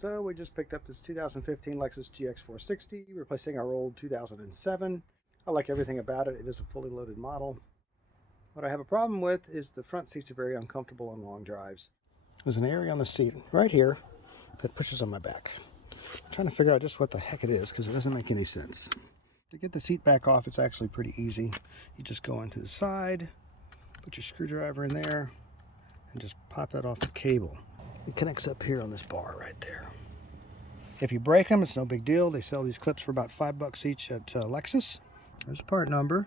So we just picked up this 2015 Lexus GX460, replacing our old 2007. I like everything about it. It is a fully loaded model. What I have a problem with is the front seats are very uncomfortable on long drives. There's an area on the seat right here that pushes on my back. I'm trying to figure out just what the heck it is because it doesn't make any sense. To get the seat back off, it's actually pretty easy. You just go into the side, put your screwdriver in there, and just pop that off the cable. It connects up here on this bar right there. If you break them, it's no big deal. They sell these clips for about $5 each at Lexus. There's a part number.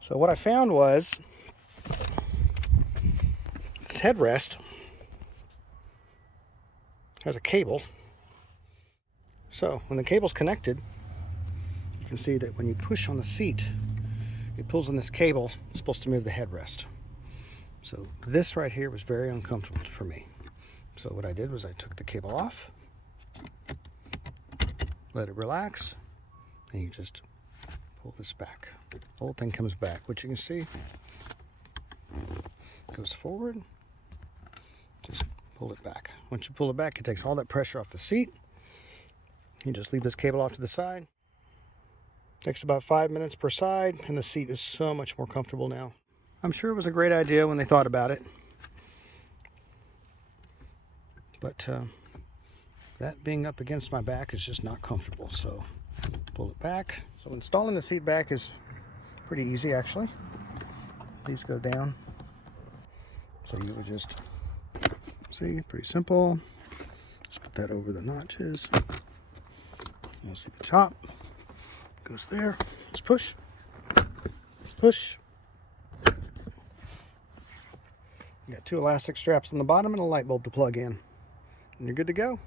So what I found was this headrest has a cable. So when the cable's connected, you can see that when you push on the seat, it pulls on this cable. It's supposed to move the headrest. So this right here was very uncomfortable for me. So what I did was I took the cable off, let it relax, and you just pull this back. The whole thing comes back. What you can see goes forward, just pull it back. Once you pull it back, it takes all that pressure off the seat. You just leave this cable off to the side. Takes about 5 minutes per side, and the seat is so much more comfortable now. I'm sure it was a great idea when they thought about it. But that being up against my back is just not comfortable, so pull it back. So installing the seat back is pretty easy actually. These go down. So you would just, see, pretty simple. Just put that over the notches. You'll see the top. Goes there. Just push. Push. You got 2 elastic straps on the bottom and a light bulb to plug in. And you're good to go.